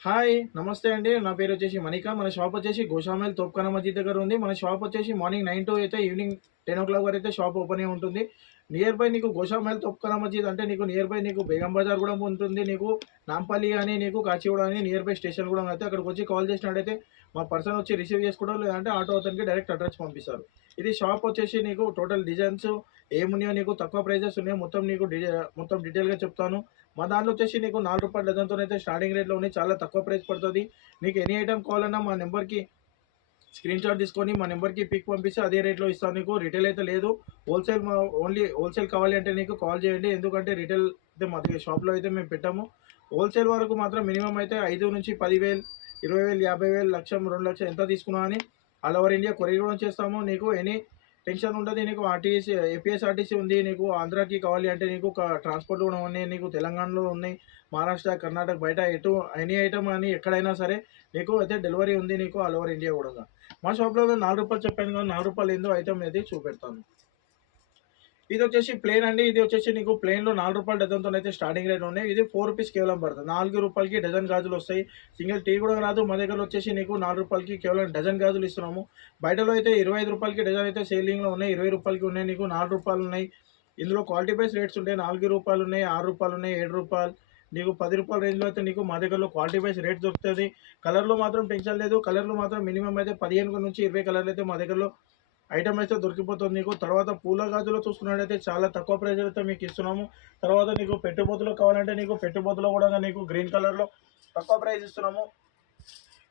Hi! నమస్తే అండి. నా పేరొచ్చేసి మణిక. మన షాప్ వచ్చేసి గోషామల్ తోప్ఖానా మస్జిద్ దగ్గర ఉంది. మన షాప్ వచ్చేసి మార్నింగ్ 9 టు అయితే ఈవినింగ్ 10:00 వరకైతే షాప్ ఓపెన్ అయి ఉంటుంది. నియర్ బై నీకు గోషామల్ తోప్ఖానా మస్జిద్ అంటే నీకు నియర్ బై నీకు బేగం బజార్ గూడా ఉంటుంది. నీకు నాంపల్లి గాని, నీకు కాచిగూడ అని నియర్ బై స్టేషన్ గూడా అయితే అక్కడికొచ్చి కాల్ చేసినట్టయితే మా పర్సన్ వచ్చి రిసీవ్ చేసుకోవడం లేదంటే ఆటో అతనికి డైరెక్ట్ అడ్రస్ పంపిస్తారు. ఇది షాప్ వచ్చేసి నీకు టోటల్ డిజైన్స్ ఏమున్నాయో నీకు తక్కువ ప్రైజెస్ ఉన్నాయో మొత్తం నీకు మొత్తం డీటెయిల్‌గా చెప్తాను. మా దాంట్లో వచ్చేసి నీకు రూ. 4 డజన్‌తోనైతే స్టార్టింగ్ రేట్‌లో ఉన్నాయి. చాలా తక్కువ ప్రైస్ పడతది. మీకు ఎనీ ఐటెమ్ కావాలన్నా మా నంబర్‌కి స్క్రీన్‌షాట్ తీసుకొని మా నంబర్‌కి పిక్ పంపిస్తే అదే రేట్‌లో ఇస్తాను నీకు. రిటైల్ అయితే లేదు. హోల్‌సేల్ ఓన్లీ హోల్‌సేల్ కావాలి అంటే నీకు కాల్ చేయండి. ఎందుకంటే రిటైల్ అయితే మా దగ్గర షాప్‌లో అయితే మేము పెట్టాము. హోల్‌సేల్ వరకు మాత్రం మినిమమ్ అయితే 5,000-10,000, 20,000, 50,000, 1,00,000, 2,00,000 ఎంత తీసుకున్నా అని ఆల్ ఓవర్ ఇండియా కొరియర్ కూడా చేస్తాము. నీకు ఎనీ టెన్షన్ ఉండదు. నీకు ఆర్టీసీ, ఏపీఎస్ఆర్టీసీ ఉంది. నీకు ఆంధ్రాకి కావాలి అంటే నీకు ట్రాన్స్‌పోర్ట్ కూడా ఉన్నాయి. నీకు తెలంగాణలో ఉన్నాయి. మహారాష్ట్ర, కర్ణాటక బయట ఎటు ఎనీ ఐటెమ్ అని ఎక్కడైనా సరే నీకు అయితే డెలివరీ ఉంది నీకు ఆల్ ఓవర్ ఇండియా కూడా. మా షాప్‌లో నేను రూ. 4 చెప్పాను కదా! రూ. 4 ఏందో ఐటెమ్ అయితే చూపెడతాను. ఇదొచ్చేసి ప్లెయిన్ అండి. ఇది వచ్చేసి నీకు ప్లెయిన్‌లో రూ. 4 డజన్‌తోనైతే స్టార్టింగ్ రేట్ ఉన్నాయి. ఇది రూ. 4 కేవలం పడుతుంది. రూ. 4కి డజన్ గాజులొస్తాయి. సింగిల్ టీ కూడా రాదు. మా దగ్గర వచ్చేసి నీకు రూ. 4కి కేవలం డజన్ గాజులు ఇస్తున్నాము. బయటలో అయితే రూ. 25కి డజన్ అయితే సేలింగ్‌లో ఉన్నాయి. రూ. 20కి ఉన్నాయి. నీకు రూ. 4 ఉన్నాయి. ఇందులో క్వాలిటీ బేస్ రేట్స్ ఉంటాయి. రూ. 4 ఉన్నాయి, రూ. 6 ఉన్నాయి, రూ. 7 నీకు రూ. 10 రేంజ్‌లో అయితే నీకు మా దగ్గరలో క్వాలిటీ బేస్ రేట్ దొరుకుతది. కలర్‌లో మాత్రం టెన్షన్ లేదు. కలర్‌లో మాత్రం మినిమమ్ అయితే 15-20 కలర్‌లు అయితే మా దగ్గరలో ఐటమ్ అయితే దొరికిపోతుంది నీకు. తర్వాత పూల గాజులో చూసుకున్నట్టయితే చాలా తక్కువ ప్రైస్‌లతో మీకు ఇస్తున్నాము. తర్వాత నీకు పెట్టుబోతులో కావాలంటే నీకు పెట్టుబోతులో కూడా నీకు గ్రీన్ కలర్‌లో తక్కువ ప్రైస్ ఇస్తున్నాము.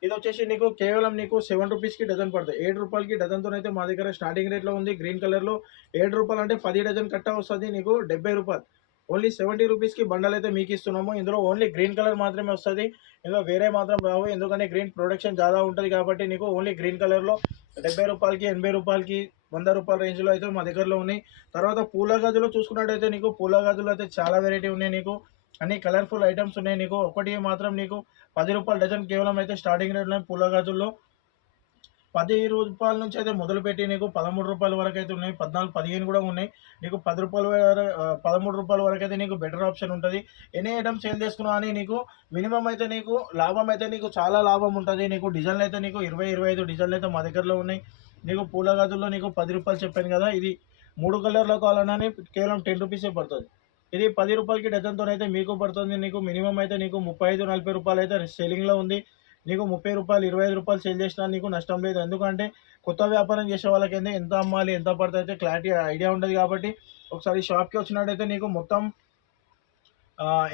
ఇదొచ్చేసి నీకు కేవలం నీకు రూ. 7కి డజన్ పడతాయి. రూ. 7కి డజన్‌తోనైతే మా దగ్గర స్టార్టింగ్ రేట్‌లో ఉంది. గ్రీన్ కలర్‌లో రూ. 7 అంటే 10 డజన్ కట్టా వస్తది నీకు రూ. 70. ఓన్లీ రూ. 70కి బండల్ అయితే మీకిస్తున్నాము. ఇందులో ఓన్లీ గ్రీన్ కలర్ మాత్రమే వస్తది. ఇందులో వేరే మాత్రం రావు. ఎందుకంటే గ్రీన్ ప్రొడక్షన్ చాలా ఉంటది కాబట్టి నీకు ఓన్లీ గ్రీన్ కలర్‌లో రూ. 70కి, రూ. 80కి, రూ. 100 రేంజ్‌లో అయితే మా దగ్గరలో ఉన్నాయి. తర్వాత పూల గాజులో చూసుకున్నట్టయితే నీకు పూల గాజులో అయితే చాలా వెరైటీ ఉన్నాయి నీకు. అన్ని కలర్‌ఫుల్ ఐటెమ్స్ ఉన్నాయి నీకు. ఒకటి మాత్రం నీకు రూ. 10 డజన్ కేవలం అయితే స్టార్టింగ్ రేట్‌లో పూల గాజుల్లో రూ. 10 నుంచి అయితే మొదలుపెట్టి నీకు రూ. 13 వరకైతే ఉన్నాయి. 14, 15 కూడా ఉన్నాయి. నీకు రూ. 10 రూ. 13 వరకైతే నీకు బెటర్ ఆప్షన్ ఉంటది. ఎనీ ఐటెమ్ సేల్ చేసుకున్నావు అని నీకు మినిమమ్ అయితే నీకు లాభం అయితే నీకు చాలా లాభం ఉంటది. నీకు డిజైన్‌లు అయితే నీకు 20, 25 డిజైన్‌లు అయితే మా దగ్గరలో ఉన్నాయి. నీకు పూల గాజుల్లో నీకు రూ. 10 చెప్పాను కదా! ఇది 3 కలర్‌లో కావాలన్నా కేవలం రూ. 10 పడుతది. ఇది రూ. 10కి డజన్‌తోనైతే మీకు పడుతుంది. నీకు మినిమమ్ అయితే నీకు రూ. 35, 40 అయితే సేలింగ్‌లో ఉంది. నీకు రూ. 30, రూ. 25 సేల్ చేసినా నీకు నష్టం లేదు. ఎందుకంటే కొత్త వ్యాపారం చేసే వాళ్ళకైతే ఎంత అమ్మాలి, ఎంత పడతయితే క్లారిటీ ఐడియా ఉండదు కాబట్టి ఒకసారి షాప్‌కి వచ్చినట్టయితే నీకు మొత్తం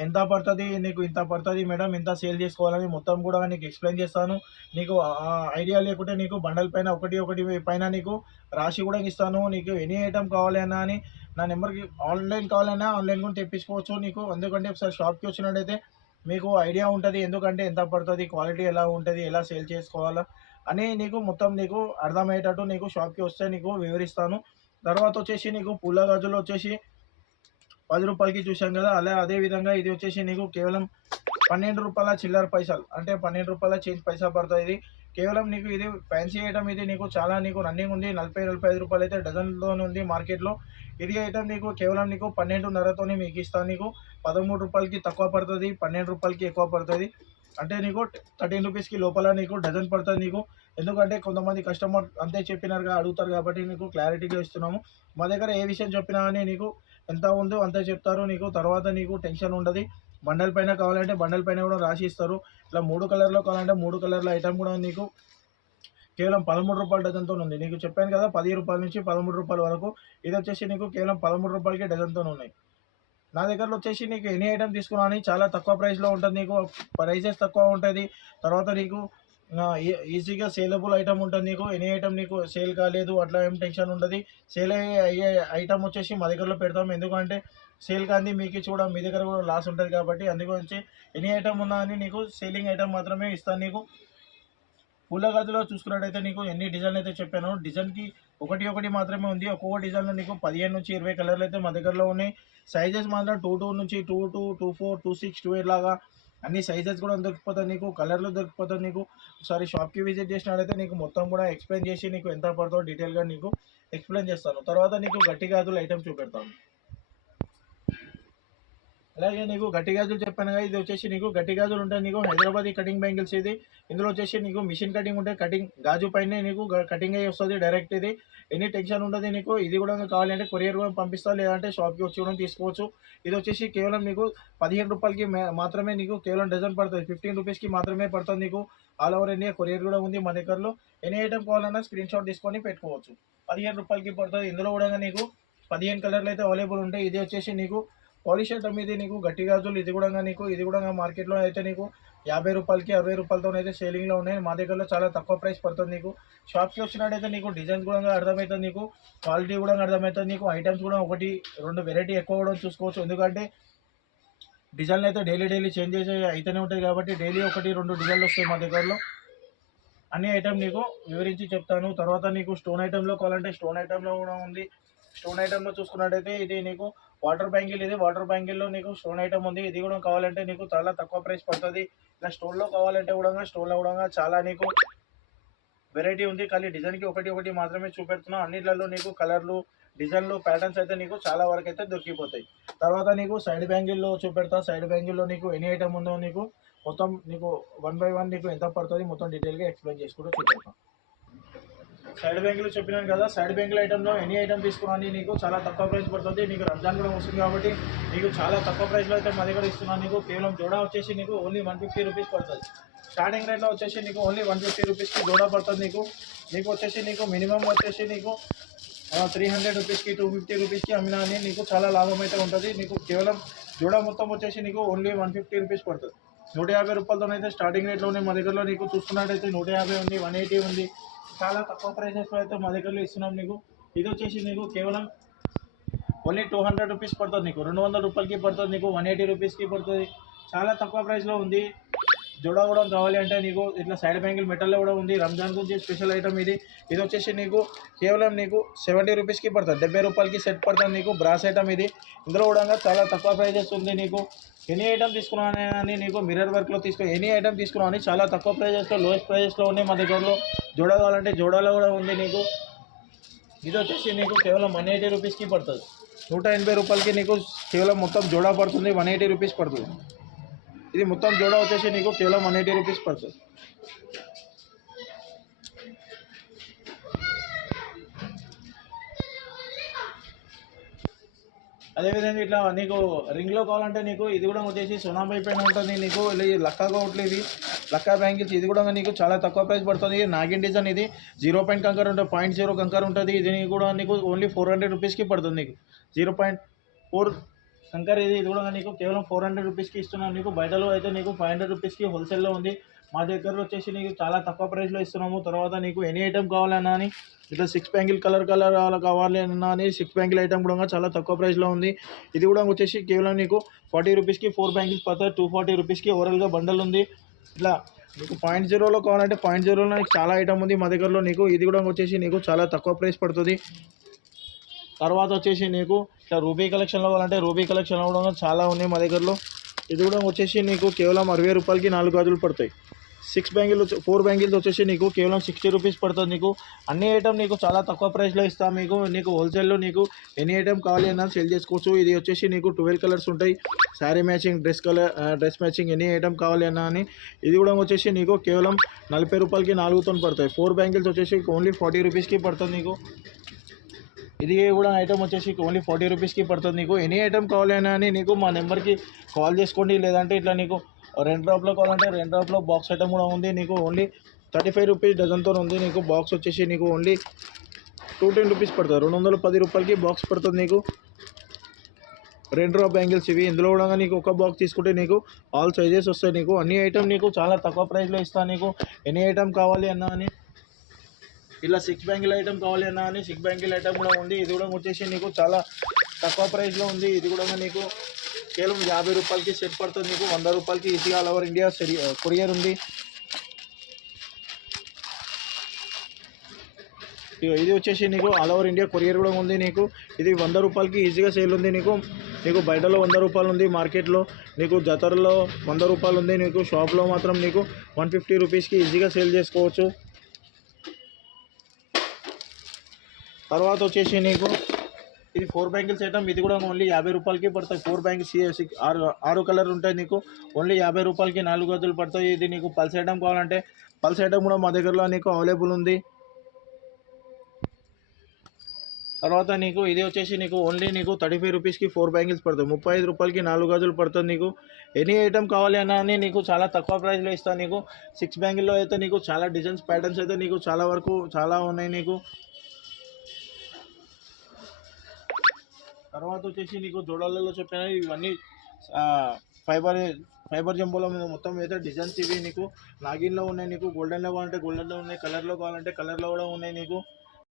ఎంత పడతది, నీకు ఇంత పడతది మేడం, ఇంత సేల్ చేసుకోవాలని మొత్తం కూడా నీకు ఎక్స్‌ప్లెయిన్ చేస్తాను. నీకు ఐడియా లేకుంటే నీకు బండల్ పైన ఒకటి, ఒకటి పైన నీకు రాసి కూడా ఇస్తాను. నీకు ఎనీ ఐటెమ్ కావాలి అన్నా అని నా నంబర్‌కి ఆన్‌లైన్ కావాలన్నా ఆన్‌లైన్ కూడా తెప్పించుకోవచ్చు నీకు. ఎందుకంటే ఒకసారి షాప్‌కి వచ్చినట్టయితే మీకు ఐడియా ఉంటది. ఎందుకంటే ఎంత పడతది, క్వాలిటీ ఎలా ఉంటది, ఎలా సేల్ చేసుకోవాలా అని నీకు మొత్తం నీకు అర్థమయ్యేటట్టు నీకు షాప్‌కి వస్తే నీకు వివరిస్తాను. తర్వాత వచ్చేసి నీకు పూల గాజులు వచ్చేసి రూ. 10కి చూసాం కదా! అదే విధంగా ఇది వచ్చేసి నీకు కేవలం రూ. 12 చిల్లర పైసలు. అంటే రూ. 12 చేంజ్ పైసా పడతది ఇది. కేవలం నీకు ఇది ఫ్యాన్సీ ఐటెమ్ ఇది నీకు చాలా నీకు రన్నింగ్ ఉంది. రూ. 40, రూ. 45 అయితే డజన్‌లోనే ఉంది మార్కెట్‌లో. ఇది ఐటెమ్ నీకు కేవలం నీకు 12.5తోనే మీకిస్తాను నీకు. రూ. 13కి తక్కువ పడతది. రూ. 12కి ఎక్కువ పడతది. అంటే నీకు రూ. 13కి లోపల నీకు డజన్ పడతది నీకు. ఎందుకంటే కొంతమంది కస్టమర్ అంతే చెప్పినారుగా అడుగుతారు కాబట్టి నీకు క్లారిటీగా ఇస్తున్నాము. మా దగ్గర ఏ విషయం చెప్పినా గాని నీకు ఎంత ఉందో అంతే చెప్తారు నీకు. తర్వాత నీకు టెన్షన్ ఉండది. బండల్ పైన కావాలంటే బండల్ పైన కూడా రాసి ఇస్తారు. ఇట్లా 3 కలర్‌లో కావాలంటే 3 కలర్‌ల ఐటెమ్ కూడా నీకు కేవలం రూ. 13 డజన్‌తోనుంది. నీకు చెప్పాను కదా! రూ. 10 నుంచి రూ. 13 వరకు. ఇదొచ్చేసి నీకు కేవలం రూ. 13కే డజన్‌తోనున్నాయి. నా దగ్గరలో వచ్చేసి నీకు ఎనీ ఐటెమ్ తీసుకున్నా అని చాలా తక్కువ ప్రైస్‌లో ఉంటది నీకు. ప్రైసెస్ తక్కువ ఉంటది. తర్వాత నీకు ఈజీగా సేలబుల్ ఐటెమ్ ఉంటది నీకు. ఎనీ ఐటెమ్ నీకు సేల్ కాలేదు అట్లా ఏం టెన్షన్ ఉండది. సేల్ అయ్యే ఐటెమ్ వచ్చేసి మా దగ్గరలో పెడతాం. ఎందుకంటే సేల్ కానిది మీకిచ్చి కూడా మీ దగ్గర కూడా లాస్ ఉంటది కాబట్టి అందు గురించి ఎనీ ఐటెమ్ ఉన్నా అని నీకు సేలింగ్ ఐటెమ్ మాత్రమే ఇస్తాను నీకు. పూల గదిలో చూసుకున్నట్టయితే నీకు ఎన్ని డిజైన్లు అయితే చెప్పానో డిజైన్‌కి ఒకటి, ఒకటి మాత్రమే ఉంది. ఒక్కొక్క డిజైన్‌లో నీకు 15-20 కలర్‌లు అయితే మా దగ్గరలో ఉన్నాయి. సైజెస్ మాత్రం 22 నుంచి 22, 24, 26, 28 లాగా అన్ని సైజెస్ కూడా దొరికిపోతాయి నీకు. కలర్‌లు దొరికిపోతాయి నీకు. ఒకసారి షాప్‌కి విజిట్ చేసినట్టయితే నీకు మొత్తం కూడా ఎక్స్‌ప్లెయిన్ చేసి నీకు ఎంత పడతదో డీటెయిల్‌గా నీకు ఎక్స్‌ప్లెయిన్ చేస్తాను. తర్వాత నీకు గట్టి గాజుల ఐటెమ్ చూపెడతాను. అలాగే నీకు గట్టి గాజులు చెప్పాను కదా, ఇది వచ్చేసి నీకు గట్టి గాజులు ఉంటాయి. నీకు హైదరాబాదీ కటింగ్ బ్యాంగిల్స్ ఇది. ఇందులో వచ్చేసి నీకు మిషన్ కటింగ్ ఉంటాయి. కటింగ్ గాజు పైన నీకు కటింగ్ అయ్యి వస్తుంది డైరెక్ట్. ఇది ఎనీ టెన్షన్ ఉండదు నీకు. ఇది కూడా కావాలంటే కొరియర్ కూడా పంపిస్తా, లేదంటే షాప్కి వచ్చి కూడా తీసుకోవచ్చు. ఇది వచ్చేసి కేవలం నీకు 15 రూపాయలకి మాత్రమే నీకు కేవలం డజన్ పడుతుంది. 15 రూపీస్కి మాత్రమే పడుతుంది నీకు. ఆల్ ఓవర్ ఇండియా కొరియర్ కూడా ఉంది మా దగ్గరలో. ఎనీ ఐటమ్ కావాలన్నా స్క్రీన్ షాట్ తీసుకొని పెట్టుకోవచ్చు. 15 రూపాయలకి పడుతుంది. ఇందులో కూడా నీకు 15 కలర్లు అయితే అవైలబుల్ ఉంటాయి. ఇది వచ్చేసి నీకు పాలిష్ ఐటమ్, ఇది నీకు గట్టి గాజులు. ఇది కూడా మార్కెట్లో అయితే నీకు 50 రూపాయలకి 60 రూపాయలతో అయితే సేలింగ్లో ఉన్నాయి. మా దగ్గరలో చాలా తక్కువ ప్రైస్ పడుతుంది నీకు. షాప్కి వచ్చినట్టయితే నీకు డిజైన్స్ కూడా అర్థమవుతుంది, నీకు క్వాలిటీ కూడా అర్థమవుతుంది, నీకు ఐటమ్స్ కూడా 1-2 వెరైటీ ఎక్కువ కూడా చూసుకోవచ్చు. ఎందుకంటే డిజైన్లు అయితే డైలీ చేంజ్ చేసే అయితేనే ఉంటాయి కాబట్టి డైలీ 1-2 డిజైన్లు వస్తాయి మా దగ్గరలో. అన్ని ఐటమ్ నీకు వివరించి చెప్తాను. తర్వాత నీకు స్టోన్ ఐటెంలో కావాలంటే స్టోన్ ఐటెంలో కూడా ఉంది. స్టోన్ ఐటెంలో చూసుకున్నట్టయితే ఇది నీకు వాటర్ బ్యాంగిల్. ఇది వాటర్ బ్యాంగిల్లో నీకు స్టోన్ ఐటమ్ ఉంది. ఇది కూడా కావాలంటే నీకు చాలా తక్కువ ప్రైస్ పడుతుంది. ఇలా స్టోన్లో కావాలంటే కూడా స్టోన్లో కూడా చాలా నీకు వెరైటీ ఉంది. కానీ డిజైన్కి ఒకటి మాత్రమే చూపెడుతున్నాం. అన్నిట్లలో నీకు కలర్లు, డిజైన్లు, ప్యాటర్న్స్ అయితే నీకు చాలా వరకు అయితే దొరికిపోతాయి. తర్వాత నీకు సైడ్ బ్యాంగిల్లో చూపెడతా. సైడ్ బ్యాంగిల్లో నీకు ఎనీ ఐటమ్ ఉందో నీకు మొత్తం నీకు 1 by 1 నీకు ఎంత పడుతుంది మొత్తం డీటెయిల్గా ఎక్స్ప్లెయిన్ చేసుకుంటూ చూపెడతాం. సైడ్ బ్యాంగిల్ చెప్పినాను కదా, సైడ్ బ్యాంగిల్ ఐటెంలో ఎనీ ఐటమ్ తీసుకున్నాను నీకు చాలా తక్కువ ప్రైస్ పడుతుంది. నీకు రంజాన్ కూడా వస్తుంది కాబట్టి నీకు చాలా తక్కువ ప్రైస్లో అయితే మా దగ్గర ఇస్తున్నాను. నీకు కేవలం జోడా వచ్చేసి నీకు ఓన్లీ 150 రూపీస్ పడుతుంది. స్టార్టింగ్ రేట్లో వచ్చేసి నీకు ఓన్లీ 150 రూపీస్కి జోడా పడుతుంది. నీకు వచ్చేసి నీకు మినిమం వచ్చేసి నీకు 300 రూపీస్కి 250 రూపీస్కి అమ్మినా అని నీకు చాలా లాభం అయితే ఉంటుంది. నీకు కేవలం జోడా మొత్తం వచ్చేసి నీకు ఓన్లీ 150 రూపీస్ పడుతుంది. 150 రూపాయలతోనైతే స్టార్టింగ్ రేట్లోనే మా దగ్గరలో నీకు చూసుకున్నట్టయితే 150 ఉంది, 180 ఉంది. చాలా తక్కువ ప్రైసెస్లో అయితే మా దగ్గరలో ఇస్తున్నాం నీకు. ఇది వచ్చేసి నీకు కేవలం ఓన్లీ 200 రూపీస్ పడుతుంది. నీకు 200 రూపాయలకి పడుతుంది. నీకు 180 రూపీస్కి పడుతుంది. చాలా తక్కువ ప్రైస్లో ఉంది. జోడా కూడా కావాలి అంటే నీకు ఇట్లా సైడ్ బ్యాంగిల్ మెటల్లో కూడా ఉంది. రంజాన్ గురించి స్పెషల్ ఐటమ్ ఇది. ఇది వచ్చేసి నీకు కేవలం నీకు 70 రూపీస్కి పడుతుంది. 70 రూపాయలకి సెట్ పడుతుంది నీకు. బ్రాస్ ఐటమ్ ఇది. ఇందులో కూడా చాలా తక్కువ ప్రైజెస్ ఉంది. నీకు ఎనీ ఐటమ్ తీసుకున్నాను అని నీకు మిర్రర్ వర్క్లో ఎనీ ఐటమ్ తీసుకున్నాను అని చాలా తక్కువ ప్రైజెస్లో, లోయెస్ట్ ప్రైజెస్లో ఉన్నాయి మా దగ్గరలో. జోడా కావాలంటే జోడాలో కూడా ఉంది నీకు. ఇది వచ్చేసి నీకు కేవలం 180 రూపీస్కి పడుతుంది. 180 రూపాయలకి నీకు కేవలం మొత్తం జోడా పడుతుంది. 180 రూపీస్ పడుతుంది. ఇది మొత్తం జోడా వచ్చేసి నీకు కేవలం 180 రూపీస్ పడుతుంది. అదేవిధంగా ఇట్లా నీకు రింగ్లో కావాలంటే నీకు ఇది కూడా వచ్చేసి సోనాబాయి పైన ఉంటుంది. నీకు లక్కా గౌట్లు, ఇవి లక్కా బ్యాంగిల్స్. ఇది కూడా నీకు చాలా తక్కువ ప్రైస్ పడుతుంది. నాగిన్ డిజైన్ ఇది 0 కంకర్ ఉంటుంది, 0.0 కంకర్ ఉంటుంది. ఇది కూడా నీకు ఓన్లీ 400 రూపీస్కి పడుతుంది. నీకు 0.4 కంకర్ ఇది కూడా నీకు కేవలం 400 రూపీస్కి ఇస్తున్నాను. నీకు బయటలో అయితే నీకు 500 రూపీస్కి హోల్సేల్లో ఉంది. మా దగ్గర వచ్చేసి నీకు చాలా తక్కువ ప్రైస్లో ఇస్తున్నాము. తర్వాత నీకు ఎనీ ఐటమ్ కావాలన్నా అని ఇట్లా 6 బ్యాంగిల్ కలర్ కావాలి అన్నా అని 6 బ్యాంగిల్ ఐటమ్ కూడా చాలా తక్కువ ప్రైస్లో ఉంది. ఇది కూడా వచ్చేసి కేవలం నీకు 40 రూపీస్కి 4 బ్యాంగిల్స్ పడుతుంది. 240 రూపీస్కి ఓవరాల్గా బండల్ ఉంది. ఇట్లా నీకు 0.0లో కావాలంటే 0.0లో నీకు చాలా ఐటమ్ ఉంది మా దగ్గరలో. నీకు ఇది కూడా వచ్చేసి నీకు చాలా తక్కువ ప్రైస్ పడుతుంది. తర్వాత వచ్చేసి నీకు ఇట్లా రూబీ కలెక్షన్లో కావాలంటే రూబీ కలెక్షన్లో కూడా చాలా ఉన్నాయి మా దగ్గరలో. ఇది కూడా వచ్చేసి నీకు కేవలం 60 రూపాయలకి 4 గాజులు పడతాయి. 4 బ్యాంగిల్స్ వచ్చేసి నీకు కేవలం 60 రూపీస్ పడుతుంది. నీకు అన్ని ఐటమ్ నీకు చాలా తక్కువ ప్రైస్లో ఇస్తాం. నీకు హోల్సేల్లో నీకు ఎనీ ఐటమ్ కావాలి అన్నా సేల్ చేసుకోవచ్చు. ఇది వచ్చేసి నీకు 12 కలర్స్ ఉంటాయి. Sari matching, dress matching any item కావాలి అన్నా అని. ఇది కూడా వచ్చేసి నీకు కేవలం 40 రూపాయలకి 4 పడతాయి. 4 బ్యాంగిల్స్ వచ్చేసి ఓన్లీ 40 రూపీస్కి పడుతుంది. నీకు ఇది కూడా ఐటమ్ వచ్చేసి ఓన్లీ 40 రూపీస్కి పడుతుంది. నీకు ఎనీ ఐటమ్ కావాలి అని నీకు మా నెంబర్కి కాల్ చేసుకోండి. లేదంటే ఇట్లా నీకు 2 డ్రాప్లో కావాలంటే 2 డ్రాప్లో బాక్స్ ఐటమ్ కూడా ఉంది. నీకు ఓన్లీ 35 రూపీస్ డజన్తో ఉంది. నీకు బాక్స్ వచ్చేసి నీకు ఓన్లీ 210 రూపీస్ పడుతుంది. 210 రూపాయలకి బాక్స్ పడుతుంది. నీకు 2 డ్రాప్ బ్యాంగిల్స్ ఇవి. ఇందులో కూడా నీకు ఒక బాక్స్ తీసుకుంటే నీకు ఆల్ సైజెస్ వస్తాయి. నీకు అన్ని ఐటమ్ నీకు చాలా తక్కువ ప్రైస్లో ఇస్తాను. నీకు ఎనీ ఐటమ్ కావాలి అన్నా అని ఇలా 6 బ్యాంగిల్ ఐటమ్ కావాలి అన్నా అని 6 బ్యాంగిల్ ఐటమ్ కూడా ఉంది. ఇది కూడా వచ్చేసి నీకు చాలా తక్కువ ప్రైస్లో ఉంది. ఇది కూడా నీకు కేవలం 50 రూపాయలకి సెట్ పడుతుంది. నీకు 100 రూపాయలకి ఈజీగా ఆల్ ఓవర్ ఇండియా కొరియర్ ఉంది. ఇది వచ్చేసి నీకు ఆల్ ఓవర్ ఇండియా కొరియర్ కూడా ఉంది. నీకు ఇది 100 రూపాయలకి ఈజీగా సేల్ ఉంది. నీకు బయటలో 100 రూపాయలు ఉంది. మార్కెట్లో నీకు జతర్లో 100 రూపాయలు ఉంది. నీకు షాప్లో మాత్రం నీకు 150 రూపీస్కి ఈజీగా సేల్ చేసుకోవచ్చు. తర్వాత వచ్చేసి నీకు ఇది 4 బ్యాంగిల్స్ ఐటమ్, ఇది కూడా ఓన్లీ 50 రూపాయలకి పడతాయి. 4 బ్యాంగిల్స్ 6 కలర్ ఉంటాయి నీకు, ఓన్లీ 50 రూపాయలకి 4 గదులు పడతాయి. ఇది నీకు పల్స్ ఐటమ్ కావాలంటే పల్స్ ఐటమ్ కూడా మా దగ్గరలో నీకు అవైలబుల్ ఉంది. తర్వాత నీకు ఇది వచ్చేసి నీకు ఓన్లీ నీకు 35 రూపీస్కి 4 బ్యాంగిల్స్ పడుతుంది. 35 రూపాయలకి 4 గజులు పడుతుంది. నీకు ఎనీ ఐటమ్ కావాలి అన్నా అని నీకు చాలా తక్కువ ప్రైస్లో ఇస్తాను. నీకు 6 బ్యాంగిల్లో అయితే నీకు చాలా డిజైన్స్ ప్యాటర్న్స్ అయితే నీకు చాలా వరకు చాలా ఉన్నాయి నీకు. తర్వాత వచ్చేసి నీకు జోడాలలో చెప్పిన ఇవన్నీ ఫైబర్ ఫైబర్ జంబోలో మొత్తం అయితే డిజైన్స్ ఇవి నీకు నాగిన్లో ఉన్నాయి. నీకు గోల్డెన్లో కావాలంటే గోల్డెన్లో ఉన్నాయి, కలర్లో కావాలంటే కలర్లో కూడా ఉన్నాయి నీకు.